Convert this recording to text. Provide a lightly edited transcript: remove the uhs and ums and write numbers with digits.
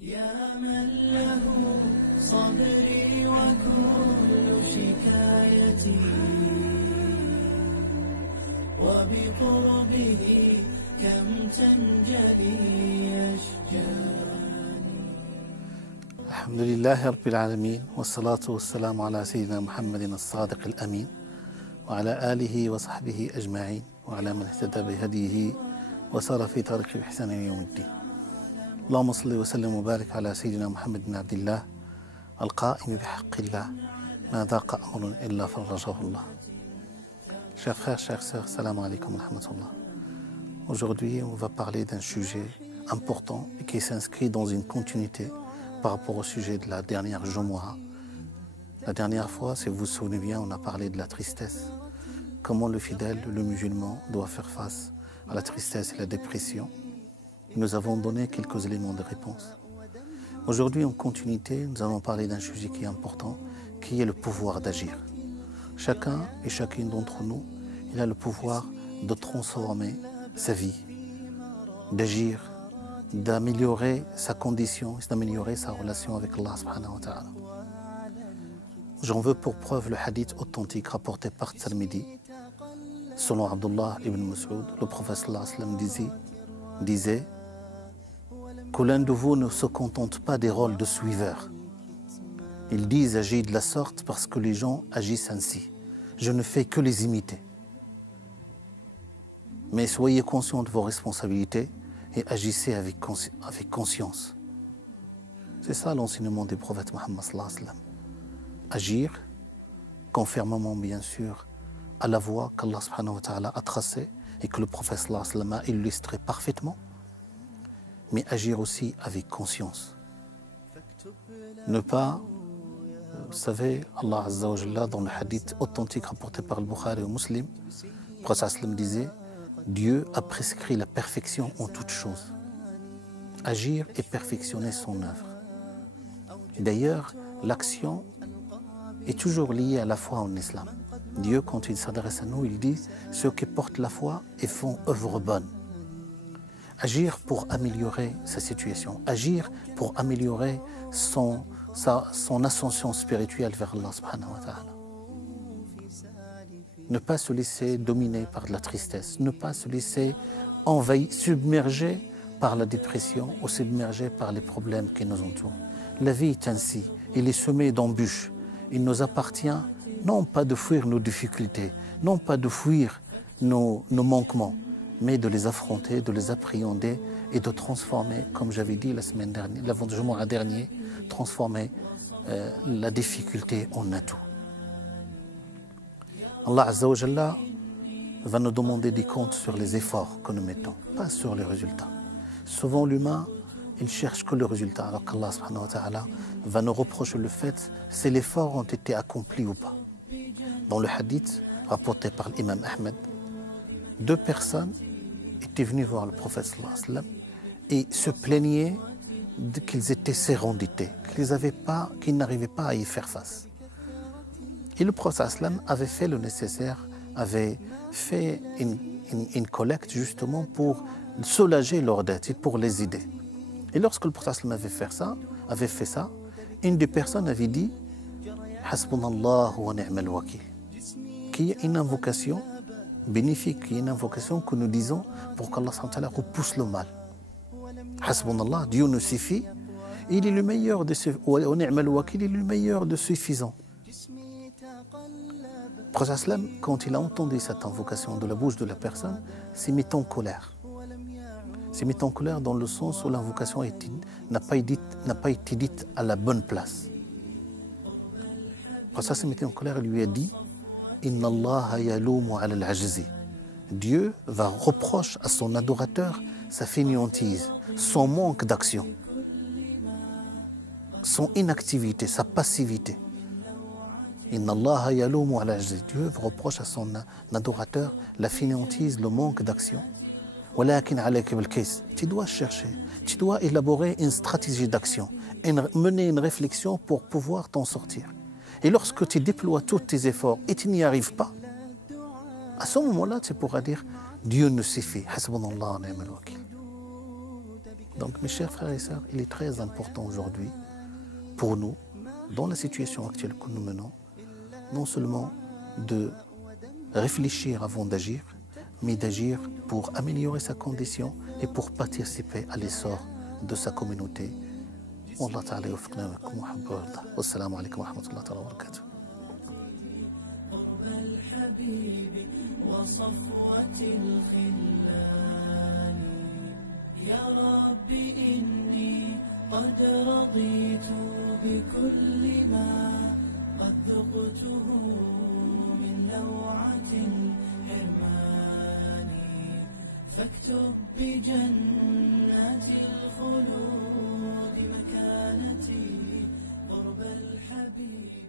يا من له صبري وكل شكايتي وبقربه كم تنجلي أشجاري. الحمد لله رب العالمين، والصلاة والسلام على سيدنا محمد الصادق الأمين وعلى آله وصحبه أجمعين وعلى من اهتدى بهديه وسار في طريق الإحسان إلى يوم الدين. اللهم صل وسلم وبارك على سيدنا محمد بن عبد الله القائم بحق الله ما ضاق أمر إلا فرجه الله. Chers frères, chères sœurs, salam alaikum wa rahmatullah. Aujourd'hui, on va parler d'un sujet important et qui s'inscrit dans une continuité par rapport au sujet de la dernière Jumu'ah. La dernière fois, si vous vous souvenez bien, on a parlé de la tristesse. Comment le fidèle, le musulman, doit faire face à la tristesse et la dépression. Nous avons donné quelques éléments de réponse. Aujourd'hui, en continuité, nous allons parler d'un sujet qui est important, qui est le pouvoir d'agir. Chacun et chacune d'entre nous, il a le pouvoir de transformer sa vie, d'agir, d'améliorer sa condition, d'améliorer sa relation avec Allah subhanahu wa ta'ala. J'en veux pour preuve le hadith authentique rapporté par Tirmidhi. Selon Abdullah ibn Mas'ud, le prophète sallallahu alayhi wa sallam disait que l'un de vous ne se contente pas des rôles de suiveur. Ils disent agis de la sorte parce que les gens agissent ainsi. Je ne fais que les imiter. Mais soyez conscients de vos responsabilités et agissez avec conscience. C'est ça l'enseignement du prophète Mohammed sallallahu alayhi wa sallam. Agir conformément bien sûr à la voie qu'Allah subhanahu wa ta'ala a tracée et que le prophète sallallahu alayhi wa sallam a illustré parfaitement, mais agir aussi avec conscience. Ne pas, vous savez, Allah Azza wa Jalla, dans le hadith authentique rapporté par le Bukhari et Muslim, le prophète sallallahu alayhi wa sallam disait Dieu a prescrit la perfection en toutes choses. Agir et perfectionner son œuvre. D'ailleurs, l'action est toujours liée à la foi en islam. Dieu, quand il s'adresse à nous, il dit ceux qui portent la foi et font œuvre bonne. Agir pour améliorer sa situation, agir pour améliorer son ascension spirituelle vers Allah subhanahu wa ta'ala. Ne pas se laisser dominer par de la tristesse, ne pas se laisser envahir, submerger par la dépression ou submerger par les problèmes qui nous entourent. La vie est ainsi, elle est semée d'embûches. Il nous appartient non pas de fuir nos difficultés, non pas de fuir nos manquements, mais de les affronter, de les appréhender et de transformer, comme j'avais dit la semaine dernière, l'avant-Jumu'ah dernier, transformer la difficulté en atout. Allah Azza wa Jalla va nous demander des comptes sur les efforts que nous mettons, pas sur les résultats. Souvent l'humain, il cherche que le résultat, alors qu'Allah subhanahu wa ta'ala va nous reprocher le fait si l'effort ont été accomplis ou pas. Dans le hadith rapporté par l'imam Ahmed, 2 personnes étaient venues voir le prophète sallallahu alayhi wa sallam et se plaignaient qu'ils étaient sérendités, qu'ils n'arrivaient pas à y faire face. Et le prophète sallallahu alayhi wa sallam avait fait le nécessaire, avait fait une collecte justement pour soulager leurs dettes et pour les aider. Et lorsque le prophète sallallahu alayhi wa sallam avait fait ça, une des personnes avait dit Hasbunallah wa ni'mal wakil, qui est une invocation bénéfique, qui est une invocation que nous disons pour qu'Allah repousse le mal. Hasbunallah, Dieu nous suffit, il est le meilleur de wa ni'mal wakil, il est le meilleur de suffisant. Le prophète sallam, quand il a entendu cette invocation de la bouche de la personne, s'est mis en colère. S'est mis en colère dans le sens où l'invocation n'a pas été dite à la bonne place. Le prophète s'est mis en colère et lui a dit Inna Allah yalumu ala al-ajzi. Dieu va reprocher à son adorateur sa fainéantise, son manque d'action, son inactivité, sa passivité. Inna Allah yalumu ala al-ajzi. Dieu reproche à son adorateur la fainéantise, le manque d'action. Walakin alayka bil-kays. Tu dois chercher, tu dois élaborer une stratégie d'action, mener une réflexion pour pouvoir t'en sortir. Et lorsque tu déploies tous tes efforts et tu n'y arrives pas, à ce moment-là, tu pourras dire Dieu nous suffit. Hasbunallah wa ni'mal wakil. Donc mes chers frères et sœurs, il est très important aujourd'hui pour nous, dans la situation actuelle que nous menons, non seulement de réfléchir avant d'agir, mais d'agir pour améliorer sa condition et pour participer à l'essor de sa communauté. والله تعالى يوفقنا ويكون محبه ويرضى. والسلام عليكم ورحمة الله تعالى وبركاته. قرب الحبيب وصفوة الخلان يا رب إني قد رضيت بكل ما قد ذقته من لوعة الحرمان فاكتب بجنات الخلود مكانتي قرب الحبيب.